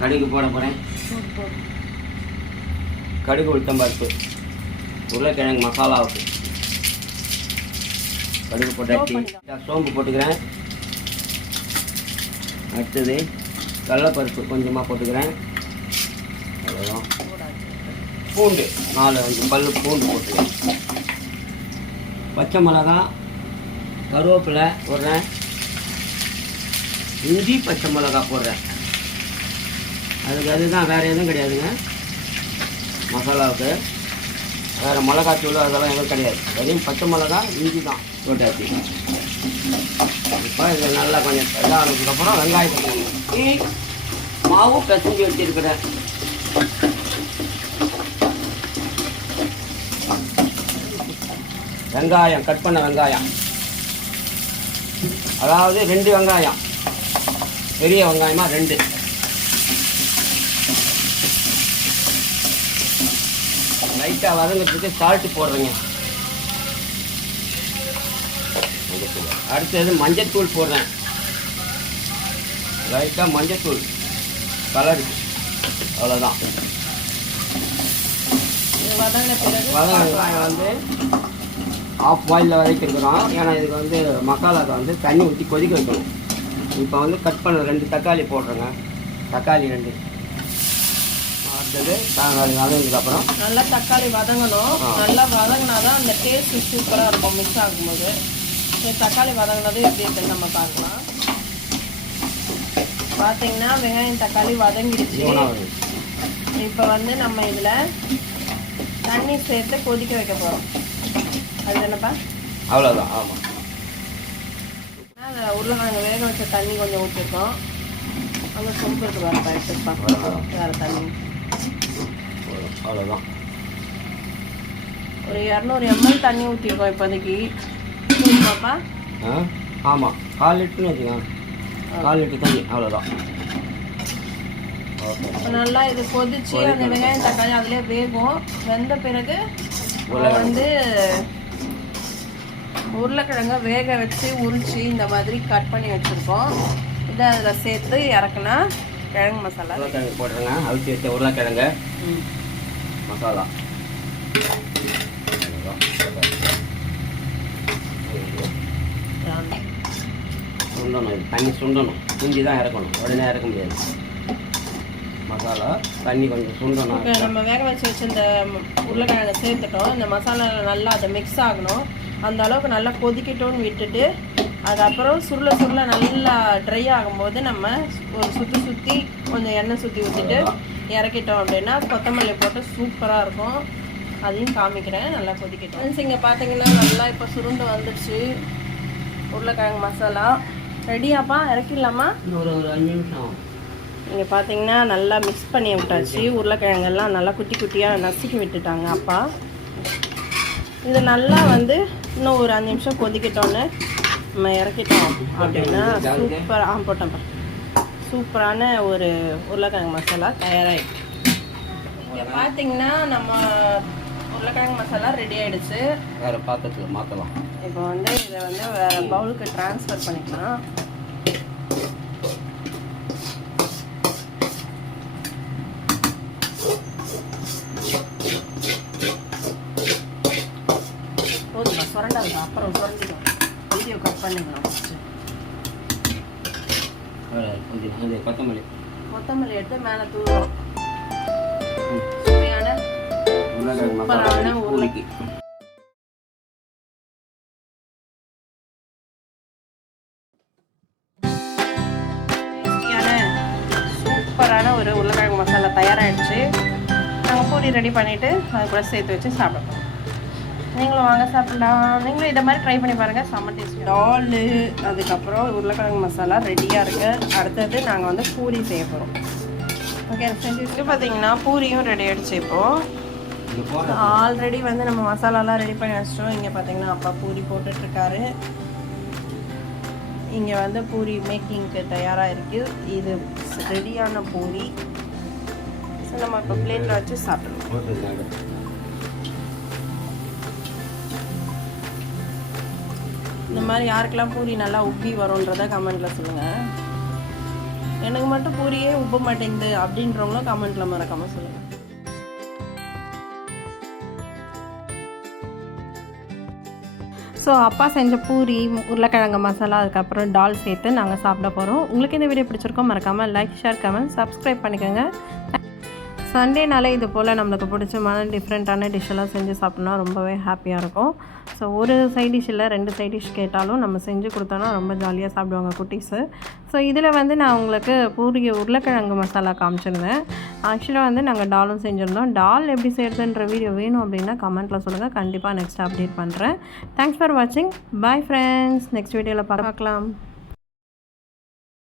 கடுகு போட போகிறேன் கடுகு உளுத்தம் பருப்பு உருளைக்கிழங்கு மசாலாவுக்கு கடுகு போட்டாச்சு சோம்பு போட்டுக்கிறேன். அடுத்தது கடலைப்பருப்பு கொஞ்சமாக போட்டுக்கிறேன். அவ்வளோதான் பூண்டு நாலு அஞ்சு பல்லு பூண்டு போட்டுக்கிறேன். பச்சை மிளகா கருவேப்பிலை போடுறேன். இஞ்சி பச்சை மிளகா போடுறேன். அதுக்கு அதுதான் வேறு எதுவும் கிடையாதுங்க. மசாலாவுக்கு. வேறு மிளகாத்தூள் அதெல்லாம் எதுவும் கிடையாது. வெறும் பச்சை மிளகா இஞ்சி தான் போட்டாச்சு. இப்போ இது நல்லா கொஞ்சம் இதானதுக்கப்புறம் வெங்காயத்தை மாவும் மாவு பிசைஞ்சு வச்சுருக்கிறேன். வெங்காயம் கட் பண்ண வெங்காயம். அதாவது ரெண்டு வெங்காயம். பெரிய வெங்காயமாக ரெண்டு. லைட்டாக வதங்கிறதுக்கு சால்ட்டு போடுறேங்க. அடுத்தது மஞ்சத்தூள் போடுறேன். லைட்டாக மஞ்சத்தூள். கலருக்கு அவ்வளோதான் வந்து ஆஃப் பாயிலில் வதக்கிருக்கிறோம் ஏன்னா இதுக்கு வந்து மசாலாவுக்கு வந்து தண்ணி ஊற்றி கொதிக்க வைக்கணும். இப்போ வந்து கட் பண்ண ரெண்டு தக்காளி போடுறேங்க. தக்காளி ரெண்டு. அடுத்தது தக்காளி வதங்கினதுக்கப்புறம் நல்லா தக்காளி வதங்கணும். நல்லா வதங்கினாதான் அந்த டேஸ்ட் சூப்பராக இருக்கும் மிக்ஸ் ஆகும்போது. தக்காளி வதங்கினது எப்படி இருக்குன்னு நம்ம பார்க்கலாம். பார்த்தீங்கன்னா வெங்காயம் தக்காளி வதங்கிடுச்சு. இப்போ வந்து நம்ம இதில் தண்ணி சேர்த்து கொதிக்க வைக்க போகிறோம் அது என்னப்பா? அவ்வளோதான் ஆமாம் உருளைக்கிழங்கு வேக வச்ச தண்ணி கொஞ்சம் ஊற்றிருக்கோம் அங்கே சொம்பு இருக்கு வேறு எடுத்துப்பா வேறு தண்ணி. அவ்வளோதான் ஒரு இரநூறு எம்எல் தண்ணி ஊற்றிருக்கோம் இப்போதைக்கு. ஆ? ஆமாம் கால் லிட்டர்னு வச்சுக்கோங்க. கால் லிட்டர் தண்ணி அவ்வளோதான் நல்லா இது கொதிச்சு அந்த வெங்காயம் தக்காளி அதிலே வேகும். வெந்த பிறகு வந்து உருளைக்கிழங்க வேக வச்சு உரிச்சு இந்த மாதிரி கட் பண்ணி வச்சுருக்கோம். இதை அதில் சேர்த்து இறக்குனா கிழங்கு மசாலா. உருளைக்கிழங்கு போட்டுருங்க. அவிச்சு வச்ச உருளைக்கிழங்கு. மசாலா சுண்டணும் இது. தண்ணி சுண்டணும். குஞ்சு தான் இறக்கணும். உடனே இறக்க முடியாது. மசாலா தண்ணி கொஞ்சம் சுண்டணும். இப்போ நம்ம வேக வச்சு வச்சு இந்த உருளைக்கிழங்க சேர்த்துட்டோம். இந்த மசாலாவில் நல்லா அதை மிக்ஸ் ஆகணும். அந்த அளவுக்கு நல்லா கொதிக்கட்டும்னு விட்டுட்டு அதுக்கப்புறம் சுருள சுருள நல்லா ட்ரை ஆகும்போது நம்ம ஒரு சுற்றி சுற்றி கொஞ்சம் எண்ணெய் சுற்றி ஊற்றிட்டு இறக்கிட்டோம் அப்படின்னா கொத்தமல்லி போட்டு சூப்பராக இருக்கும். அதையும் காமிக்கிறேன் நல்லா கொதிக்கட்டும். ஃப்ரெண்ட்ஸ் இங்கே பார்த்தீங்கன்னா நல்லா இப்போ சுருண்டு வந்துடுச்சு. உருளைக்கிழங்கு மசாலா. ரெடியாப்பா இறக்கிடலாமா? இன்னும் ஒரு ஒரு அஞ்சு நிமிஷம். இங்கே பார்த்தீங்கன்னா நல்லா மிக்ஸ் பண்ணி விட்டாச்சு. உருளைக்கிழங்கெல்லாம் நல்லா குட்டி குட்டியாக நசுக்கி விட்டுட்டாங்க அப்பா. இது நல்லா வந்து இன்னும் ஒரு அஞ்சு நிமிஷம் கொதிக்கட்டோன்னு நம்ம இறக்கிட்டோம் அப்படின்னா சூப்பராக ஆ போட்டோம்ப்பா சூப்பரான ஒரு உருளைக்கிழங்கு மசாலா தயாராகிடுச்சு இங்கே பார்த்தீங்கன்னா நம்ம உருளைக்கிழங்கு மசாலா ரெடி ஆயிடுச்சு. வேறு பாத்திரத்தில் மாற்றலாம் இப்போ வந்து இதை வந்து வேறு பவுலுக்கு ட்ரான்ஸ்ஃபர் பண்ணிக்கலாம். வீடியோ கட் பண்ணிக்கலாம் ஃபஸ்ட்டு கொத்தமல்லி. கொத்தமல்லி எடுத்து மேலே தூவோம் சுவையான சூப்பரான டேஸ்டியான சூப்பரான ஒரு உருளைக்கிழங்கு மசாலா தயாராகிடுச்சு நாங்கள் பூரி ரெடி பண்ணிவிட்டு அது கூட சேர்த்து வச்சு சாப்பிடுவோம் நீங்களும் வாங்க சாப்பிடலாம். நீங்களும் இதை மாதிரி ட்ரை பண்ணி பாருங்கள் செம்ம டேஸ்ட் டாலு அதுக்கப்புறம் உருளைக்கிழங்கு மசாலா ரெடியாக இருக்குது அடுத்தது நாங்கள் வந்து பூரி செய்ய போகிறோம் ஓகே செஞ்சு பார்த்தீங்கன்னா பூரியும் ரெடி ஆகிடுச்சு இப்போது ஆல்ரெடி வந்து நம்ம மசாலாலாம் ரெடி பண்ணி வச்சிட்டோம். இங்கே பார்த்தீங்கன்னா அப்பா பூரி போட்டுட்ருக்காரு இங்கே வந்து பூரி மேக்கிங்க்கு தயாராக இருக்குது இது ரெடியான பூரி. ஸோ நம்ம இப்போ பிளேட்டில் வச்சு சாப்பிடலாம். இந்த மாதிரி யாருக்கெல்லாம் பூரி நல்லா உப்பி வரும்ன்றத கமெண்ட்டில் சொல்லுங்கள் எனக்கு மட்டும் பூரியே உப்ப மாட்டேங்குது அப்படின்றவங்களும் கமெண்ட்டில் மறக்காமல் சொல்லுங்கள் ஸோ அப்பா செஞ்ச பூரி உருளைக்கிழங்கு மசாலா அதுக்கப்புறம் டால் சேர்த்து நாங்கள் சாப்பிட போகிறோம் உங்களுக்கு இந்த வீடியோ பிடிச்சிருக்கோம் மறக்காமல் லைக் ஷேர் கமெண்ட் சப்ஸ்கிரைப் பண்ணிக்கோங்க. சண்டேனாலே இது போல் நம்மளுக்கு பிடிச்சமான டிஃப்ரெண்ட்டான டிஷ்ஷெல்லாம் செஞ்சு சாப்பிட்னா ரொம்பவே ஹாப்பியாக இருக்கும். ஸோ ஒரு சைட் டிஷ் இல்லை ரெண்டு சைட் டிஷ் கேட்டாலும் நம்ம செஞ்சு கொடுத்தோன்னா ரொம்ப ஜாலியாக சாப்பிடுவாங்க குட்டீஸு. ஸோ இதில் வந்து நான் உங்களுக்கு பூரிய உருளைக்கிழங்கு மசாலா காமிச்சிருந்தேன். ஆக்சுவலாக வந்து நாங்கள் டாலும் செஞ்சுருந்தோம். டால் எப்படி செய்கிறதுன்ற வீடியோ வேணும் அப்படின்னா கமெண்ட்டில் சொல்லுங்கள் கண்டிப்பாக நெக்ஸ்ட் அப்டேட் பண்ணுறேன் தேங்க்ஸ் ஃபார் வாட்சிங் பாய் ஃப்ரெண்ட்ஸ் நெக்ஸ்ட் வீடியோவில் பார்க்கலாம்